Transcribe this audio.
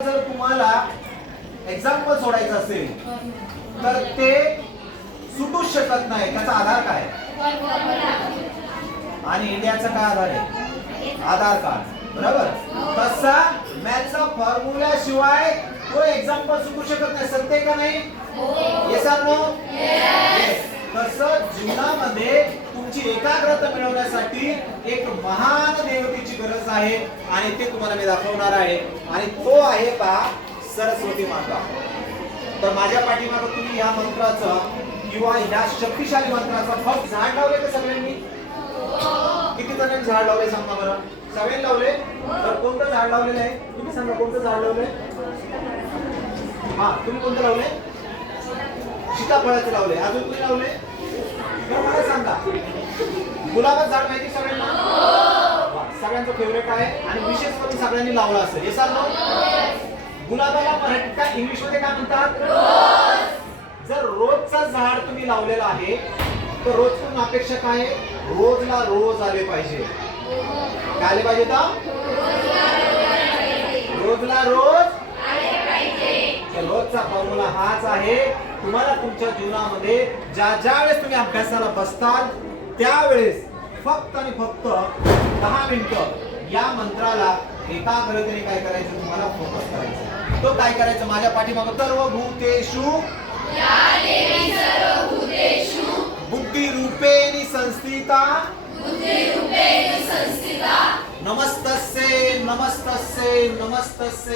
जर तुम्हाला एक्झाम्पल सोडायचं असेल तर ते सुटूच शकत नाही. त्याचा आधार काय आणि इंडियाचा काय आधार आहे? आधार कार्ड. बरोबर. तसा मॅथचा फॉर्म्युला शिवाय तो एक्झाम्पल सुटू शकत नाही. सत्य का नाही? Yes or no? येस. तसं जीवनामध्ये तुमची एकाग्रता मिळवण्यासाठी एक महान देवतेची गरज आहे आणि ते तुम्हाला मी दाखवणार आहे आणि तो आहे का सरस्वती माता. तर माझ्या पाठीमागे तुम्ही या मंत्राचं किंवा या शक्तिशाली मंत्राचं फक्त झाड लावले का सगळ्यांनी? किती जणांनी झाड लावले सांगा बरं? सगळ्यांनी लावले. तर कोणतं झाड लावलेलं आहे? तुम्ही सांगा कोणतं झाड लावलंय? हा, तुम्ही कोणतं लावले? सीताफळाचे लावले. अजून तुम्ही लावले? मला सांगा. गुलाबाचं झाड माहिती सगळ्यांना? सगळ्यांचं फेवरेट आहे आणि विशेष करून सगळ्यांनी लावलं असेल. Yes or no? गुलाबाला मराठीत काय इंग्लिश मध्ये काय म्हणतात? रोज. जर रोजचं झाड तुम्ही लावलेलं आहे तर रोजकडून अपेक्षा काय आहे? रोजला रोज आले पाहिजे. काय आले पाहिजे? रोजला रोज रोजचा फॉर्म्युला हाच आहे. तुम्हाला तुमच्या जीवनामध्ये ज्या वेळेस तुम्ही अभ्यासाला बसताल त्यावेळेस फक्त आणि फक्त 10 मिनिटं या मंत्राला एकाग्रतेने काय करायचं? तुम्हाला फोकस करायचं. तो काय करायचं? माझ्या पाठीमागे सर्वभूतेषु बुद्धिरूपेण संस्थिता नमस्तस्यै नमस्तस्यै नमस्तस्यै.